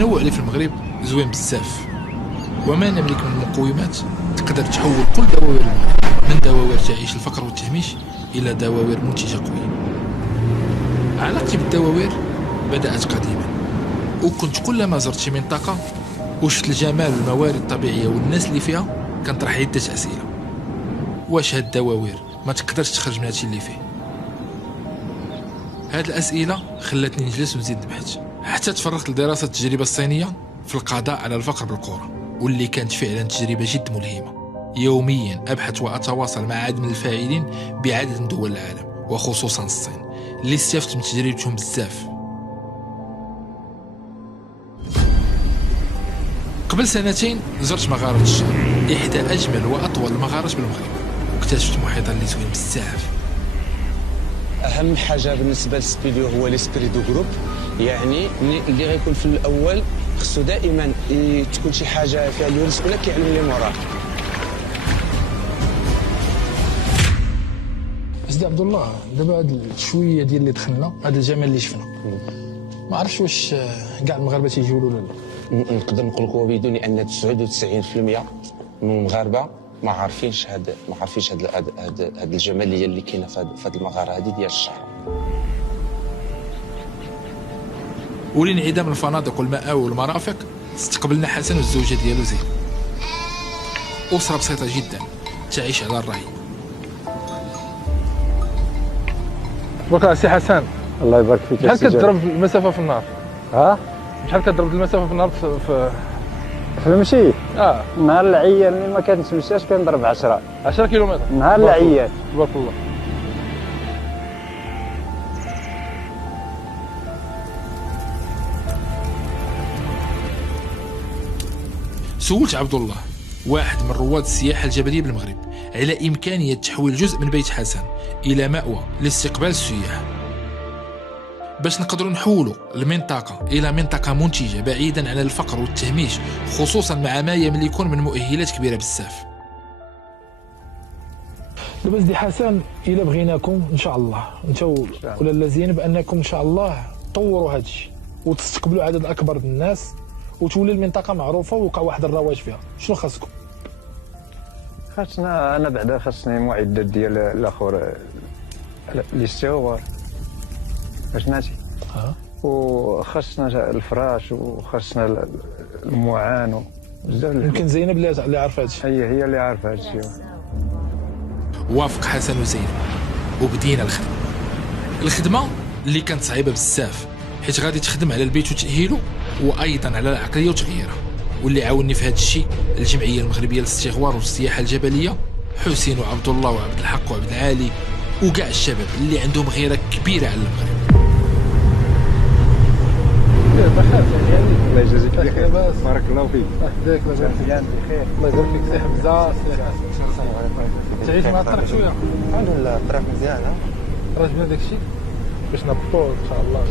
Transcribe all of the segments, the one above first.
التنوع اللي في المغرب زوين بزاف، وما نملك من مقومات تقدر تحول كل دواوير المغرب من دواوير تعيش الفقر والتهميش إلى دواوير منتجة قوية. علاقتي بالدواوير بدأت قديما، وكنت كلما زرت شي منطقة وشفت الجمال والموارد الطبيعية والناس اللي فيها كنطرح عدة أسئلة. واش هاد الدواوير ما تقدرش تخرج من هادشي اللي فيه؟ هاد الأسئلة خلاتني نجلس ونزيد نبحث، حتى تفرغت لدراسة التجربة الصينية في القضاء على الفقر بالقرى، واللي كانت فعلا تجربة جد ملهمة. يوميا أبحث وأتواصل مع عدد من الفاعلين بعدد من دول العالم وخصوصا الصين اللي استفدت من تجربتهم بزاف. قبل سنتين زرت مغارة الشام، إحدى أجمل وأطول المغارات بالمغرب، واكتشفت محيطا اللي زوين بزاف. اهم حاجه بالنسبه للسبيديو هو ليسبري دو جروب، يعني اللي غيكون في الاول خصو دائما تكون شي حاجه فيها الورث ولا كيعلم لي موراه. سيدي عبد الله، دابا هاد شويه ديال اللي دخلنا، هذا الجمال اللي شفنا، ما عرفتش واش كاع المغاربه تيجيو ولا لا. نقدر نقول لك وبدون ان 99% من المغاربه ما عارفينش هاد الجماليه اللي كاينه في هاد المغاره هذه ديال الشعر. ولانعدام الفنادق والمآوي والمرافق استقبلنا حسن والزوجه ديالو زين. اسره بسيطه جدا تعيش على الري. بقى سي حسن، الله يبارك فيك. شحال كتضرب المسافه في النهار؟ ها شحال كتضرب المسافه في النهار في المشي؟ نهار العيان اللي ما كنتمشاش كنضرب 10 كيلومتر نهار العيان. تبارك الله. سولت عبد الله واحد من رواد السياحه الجبليه بالمغرب على امكانيه تحويل جزء من بيت حسن الى مأوى لاستقبال السياح، باش نقدروا نحولوا المنطقه الى منطقه منتجه بعيدا عن الفقر والتهميش، خصوصا مع ما يملكون من مؤهلات كبيره بزاف. دابا سيدي حسن، الا بغيناكم ان شاء الله انت ولا الذين بانكم ان شاء الله تطوروا هذا الشيء وتستقبلوا عدد اكبر من الناس وتولي المنطقه معروفه ويوقع واحد الرواج فيها، شنو خاصكم؟ خاصنا انا بعدا خاصني معدات ديال الاخر الاستوار باش ناتي، وخاصنا الفراش وخاصنا المعان بزاف. يمكن زينب اللي عارفه هادشي. هي اللي عارفه هادشي. وافق حسن وزينب وبدينا الخدمه اللي كانت صعيبه بزاف، حيت غادي تخدم على البيت وتأهيله وايضا على العقليه وتغييرها. واللي عاوني في هذا الشيء الجمعيه المغربيه للاستغوار والسياحه الجبليه، حسين وعبد الله وعبد الحق وعبد العالي وكاع الشباب اللي عندهم غيره كبيره على المغرب. الله يجازيك بخير. بارك الله فيك. يحفظك. مزيان بخير. الله يبارك فيك. سي حمزه تعيش مع الطريق شويه؟ الحمد لله الطريق مزيانه. راجبنا داك الشيء باش نبطوا ان شاء الله.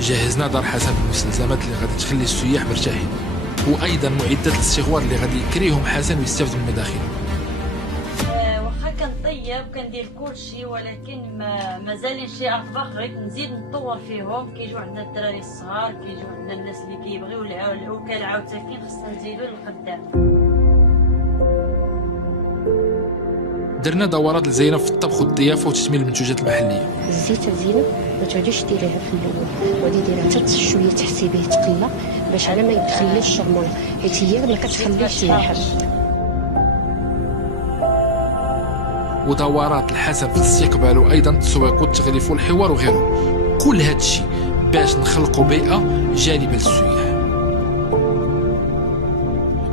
جهزنا دار حسن بالمستلزمات اللي غادي تخلي السياح مرتاحين، وايضا معدات الاستغوار اللي غادي يكريهم حسن ويستافد من مداخلهم. واخا كنطيب وكندير كلشي، ولكن مازال شي اطباق بغيت نزيد نطور فيهم. كيجيو عندنا الدراري الصغار، كيجيو عندنا الناس اللي كيبغيو الوكاله عاوتاني خصنا نزيدو للقدام. درنا دورات لزينب في الطبخ والضيافه وتشميل المنتوجات المحليه. الزيت زينب ما تعوديش ديريها في الاول، غادي ديريها حتى شويه تحسي به تقلى باش على ما يدخليش الشرموله، حيت هي ما كتخليش يلحم. ودورات الحسن في الاستقبال وايضا التسويق والتغليف والحوار وغيره. كل هذا الشيء باش نخلقوا بيئه جانبه للسياح.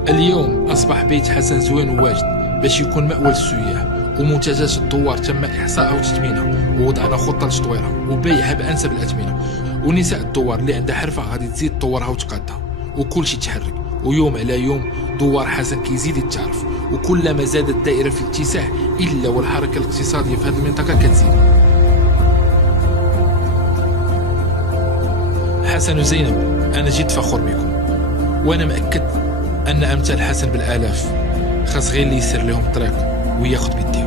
اليوم اصبح بيت حسن زوين وواجد باش يكون مأوى للسياح، ومنتجات الدوار تم إحصائها وتثمينها، ووضعنا خطة لتطويرها وبيعها بأنسب الأثمنة. ونساء الدوار اللي عندها حرفة غادي تزيد تطورها وتقادها، وكل شيء تحرك. ويوم على يوم دوار حسن كيزيد يتعرف، وكلما زادت الدائرة في الاتساع إلا والحركة الاقتصادية في هذه المنطقة كتزيد. حسن وزينب، أنا جد فخور بكم، وأنا مأكد أن أمثال حسن بالآلاف. خاص غير اللي يسر لهم الطريق وياخد بيديهم.